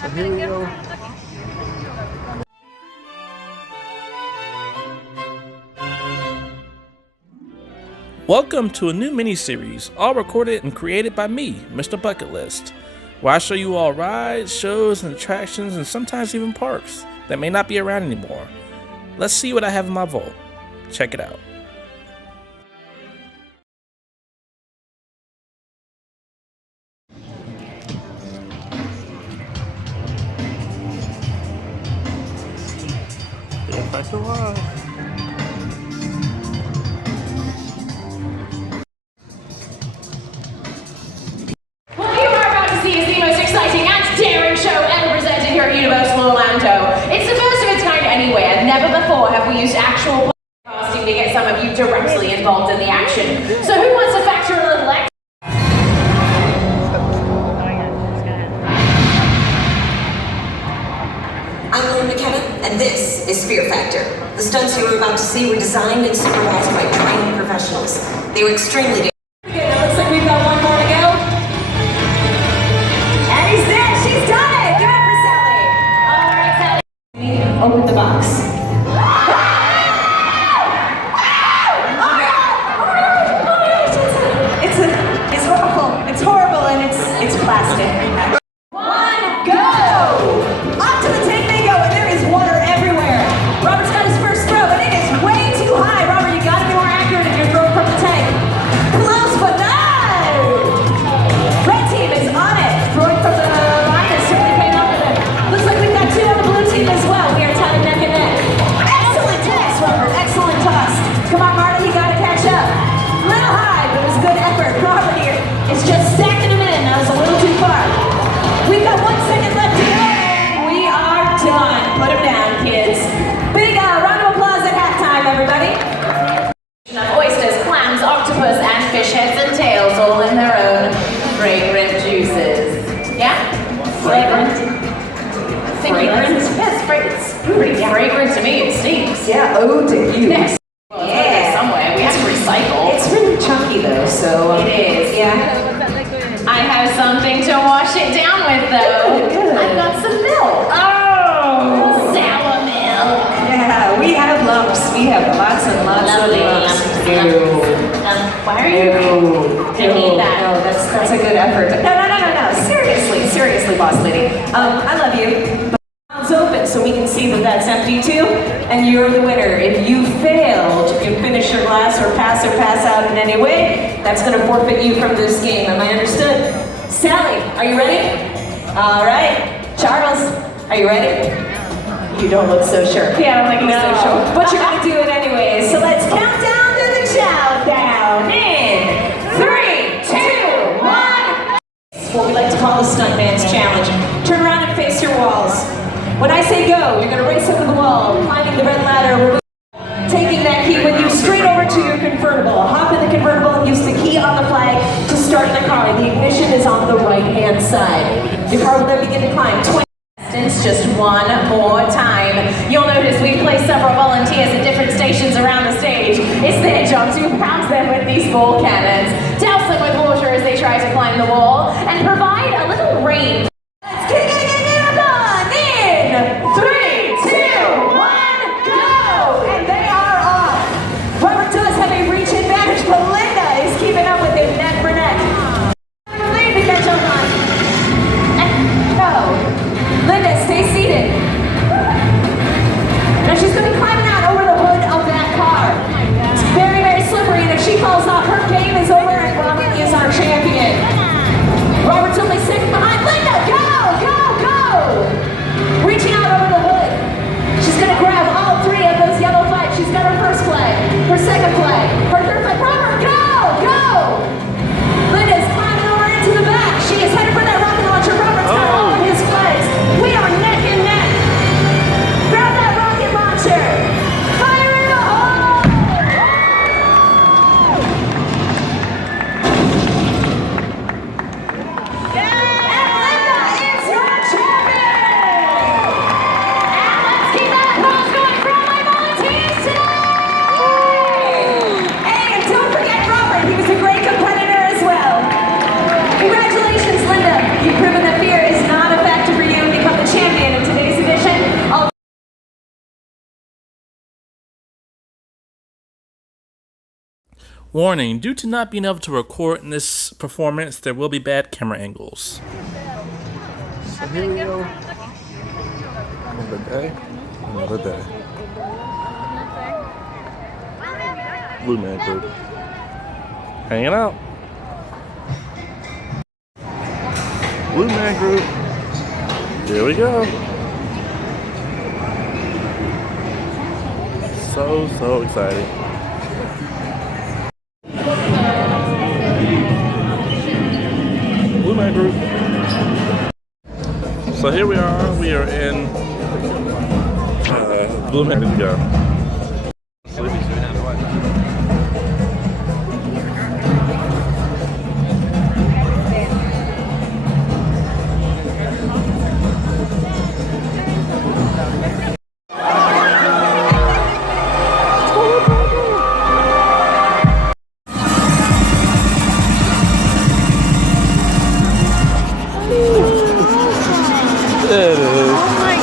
So here we go. Welcome to a new mini-series, all recorded and created by me, Mr. Bucketlist, where I show you all rides, shows, and attractions, and sometimes even parks that may not be around anymore. Let's see what I have in my vault. Check it out. Back to life. What you are about to see is the most exciting and daring show ever presented here at Universal Orlando. It's the first of its kind anywhere. Never before have we used actual casting to get some of you directly involved in the action. So who wants to factor a little extra? I'm Lauren McKenna, and this is Fear Factor. The stunts you are about to see were designed and supervised by trained professionals. They were extremely dangerous. Good, it looks like we've got one more to go. And he's there, she's done it! Give it up for Sally. All right, Sally. Open the box. It's horrible. It's horrible, and it's plastic. One, go! Up to the tank they go, and there is water everywhere. Robert's got his first throw, but it is way too high. Robert, you gotta be more accurate if you're throwing from the tank. Close, but no! Red team is on it. Throwing from the line is certainly paying off with it. Looks like we've got two on the blue team as well. We are tied neck and neck. Excellent toss, Robert. Excellent toss. Come on, Marta, you gotta catch up. A little high, but it was good effort. Robert here is just stacking them in. That was a little too far. We've got 1 second left to go, and we are done. Put them down, kids. Big round of applause at halftime, everybody. Oysters, clams, octopus, and fish heads and tails, all in their own fragrant juices. Yeah? Fragrant? Fragrant? Yes, it's pretty fragrant to me. It stinks. Yeah, ode to you. Next. Well, it's over there somewhere. We have to recycle. It's really chunky though, so. It is. Yeah. I have something to wash it down with, though. Good. I've got some milk. Oh, sour milk. Yeah, we have lumps. We have lots and lots Lovely of lumps. Why are you? I need that. No, that's a good effort. But no. Seriously, boss lady. I love you. Mouth's open so we can see that that's empty too. And you're the winner. If you failed, you finish your glass or pass out in any way, that's going to forfeit you from this game. Am I understood? Sally, are you ready? All right. Charles, are you ready? You don't look so sure. Yeah, I don't think he's so sure. But you're going to do it anyway. So let's count down to the chow down. In 3, 2, 1. It's what we like to call the Stuntman's Challenge. Turn around and face your walls. When I say go, you're going to race over the wall, climbing the red ladder, taking that key with you straight over to your convertible. Hop in the convertible and use the key on the flag to start the car. The ignition is on the right-hand side. Your car will then begin to climb. Just one more time. You'll notice we've placed several volunteers at different stations around the stage. It's their job to pound them with these ball cannons, douse them with water as they try to climb the wall, and provide a little rain. Let's kick it on! In 3, 2, 1, go! And they are off. Robert does have a reach advantage, but Linda is keeping up with him neck for neck. Lead to catch up on. And go. Linda, stay seated. Now she's going to be climbing out over the hood of that car. It's very, very slippery, and if she falls off, her game is over, and Robert is our champion. Robert's Warning, due to not being able to record in this performance, there will be bad camera angles. So here we go. Another day. Another day. Blue Man Group. Hanging out. Blue Man Group. Here we go. So exciting. Blue Man Group. So here we are. We are in Blue Man Group. Go. There it is. Oh my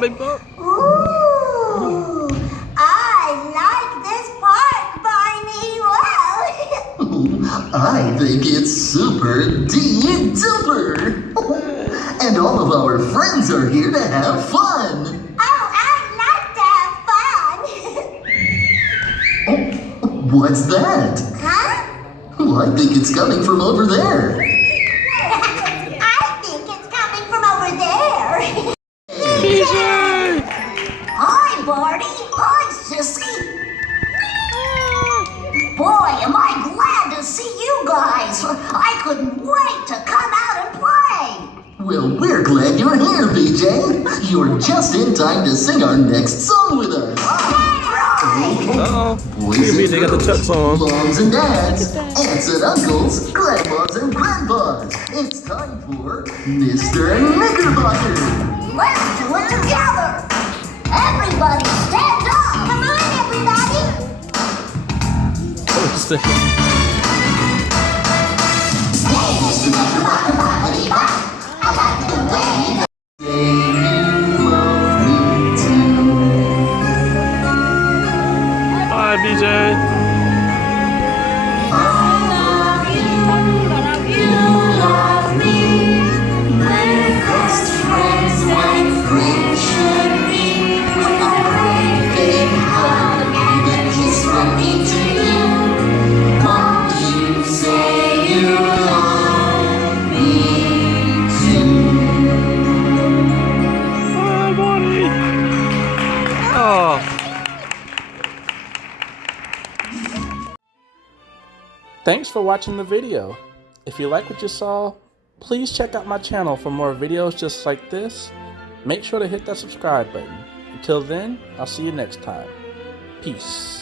Big Buck. Ooh, I like this park, Barney. Well, I think it's super duper. And all of our friends are here to have fun. oh, I'd like to have fun. What's that? Huh? Well, I think it's coming from over there. I think it's coming from over there. Hi, Barney. Hi, Sissy. Boy, am I glad to see you guys. I couldn't wait to come out and play. Well, we're glad you're here, BJ. You're just in time to sing our next song with us. Uh-oh. Boys Maybe and they got the girls, Chucks on. moms and dads, aunts and uncles, grandmas and grandpas. It's time for Mr. Knickerbocker. Let's do it together. Everybody stand up. Come on, everybody. Stick. Mr. Knickerbocker, I like the way say you love me too. Bye, BJ. You love me. We're best friends Thanks for watching the video. If you like what you saw, please check out my channel for more videos just like this. Make sure to hit that subscribe button. Until then, I'll see you next time. Peace.